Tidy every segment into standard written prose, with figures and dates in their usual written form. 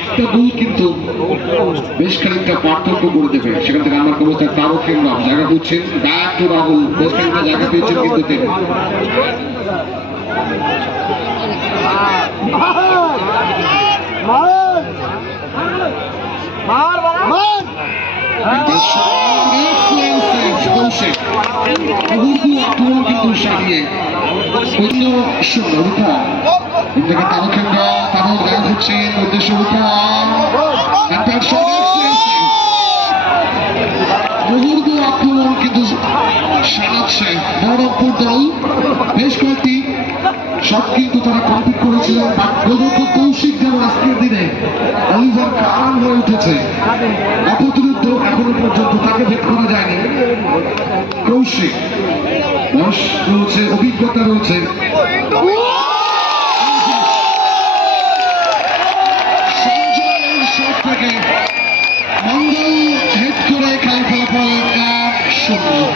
একটা গোল কিন্তু বেশ খানিকটা পার্থক্য করে দেবে। সেখান থেকে আমার অবস্থায় তারও কেন্দ্র জায়গা করছেন, ব্যাক টু রাহুল, বেশ খানিকটা জায়গা পেয়েছেন কিন্তু তিনি। কিন্তু সারিয়ে তারও কেন্দ্র, তারও জায়গা করছেন উদ্দেশ্য মুহূর্ত আক্রমণ কিন্তু সারাচ্ছে বহরমপুর দল। বেশ কয়েকটি শট কিন্তু তারা কমপ্লিট করেছিলেন, কৌশিক যেমন আজকের দিনে অলিভার কান হয়ে উঠেছে, অপ্রতিরোধ এখনো পর্যন্ত তাকে ভেদ করা যায়নি। কৌশিক বয়স রয়েছে, অভিজ্ঞতা রয়েছে, মঙ্গল হেড করে খেলা ফলাফল 1-0।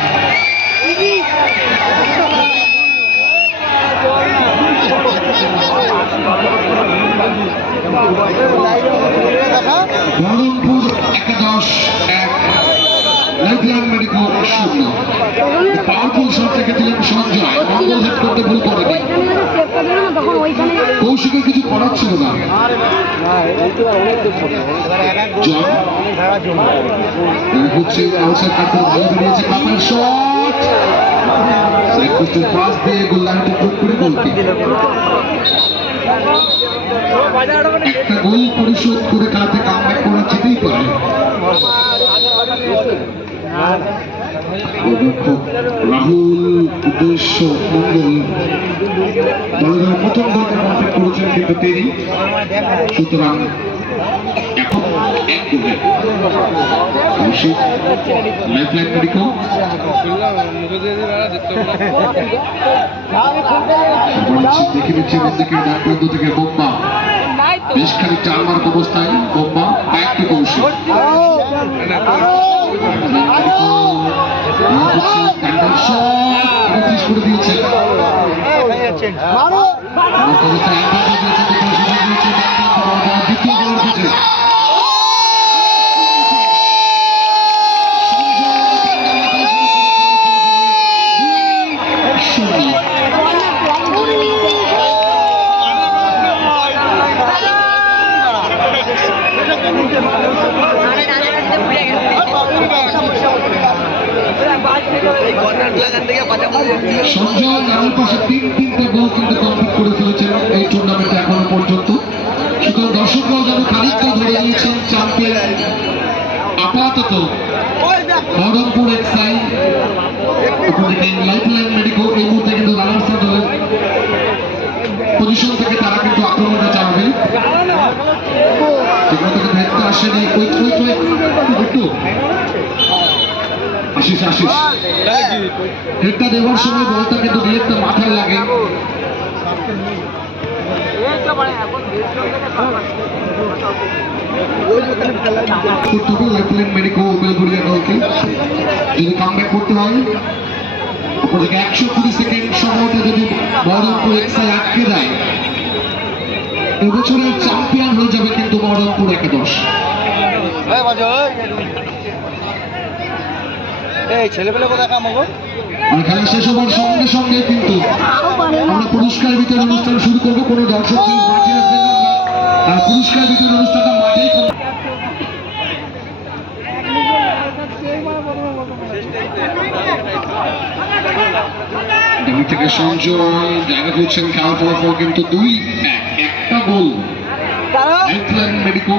Baharampur 11-1, lifeline medico 0। Powerful shot রেখেছিলেন সঞ্জয়, মঙ্গল হেড করতে ভুল করেনি। কৌশিকের কিছু করার ছিল না। হচ্ছে আউটসাইড কাটতে ভালো বেরিয়েছে, কাপের শট সাইড পোস্টের পাস দিয়ে গোল লাইনটা যোগ করে গোলকে একটা গোল পরিশোধ করে খেলাতে কামব্যাক করা যেতেই পারে। রাহুল উদ্দেশ্য মঙ্গল দলের প্রথম গোলটা কমপ্লিট করেছেন কিন্তু তিনি, সুতরাং এখন এক গোলে লাইফলাইন মেডিকো দেখে নিচ্ছে বন্ধুকে ডাক প্রান্ত থেকে বোম্বা, বেশ খানিকটা আলমার্ক অবস্থায় বোম্বা, ব্যাক টু কৌশিক করে দিয়েছে সঞ্জয় আমার পাশে তিনটে গোল কিন্তু কমপ্লিট করে ফেলেছেন এই টুর্নামেন্টে এখনো পর্যন্ত। সুতরাং দর্শকরাও যেন খানিকটা ধরে নিয়েছেন চ্যাম্পিয়ন আপাতত বহরমপুর এক্সাই, অপরদিকে লাইফলাইন মেডিকো এই মুহূর্তে কিন্তু রানার্স দলের পজিশন থেকে তারা কিন্তু আক্রমণটা চালাবে। যেগুলো থেকে ভেতরে আসেনি একটু আশিস হেডটা দেওয়ার সময় বলটা কিন্তু ডিরেক্টটা মাথায় লাগে। লাইফলাইন মেডিকো বেলঘড়িয়া দলকে যদি কামব্যাক করতে হয়, অপরদিকে 120 সেকেন্ড সময়টা যদি বহরমপুর এক্সাই আটকে দেয়, এবছরের চ্যাম্পিয়ন হয়ে যাবে কিন্তু বহরমপুর 11-10। ছেলেপেলে কোথায় কাম হবে? খেলা শেষ হওয়ার সঙ্গে সঙ্গে কিন্তু আমরা পুরস্কার বিতরণ অনুষ্ঠান শুরু করবো। কোনো দর্শক মাঠে আসবেন না, আমরা পুরস্কার বিতরণ অনুষ্ঠানটা মাঠেই করব। থেকে সঞ্জয় জায়গা করছেন, খেলা ফলাফল কিন্তু 2-1, একটা গোল লাইফলাইন মেডিকো।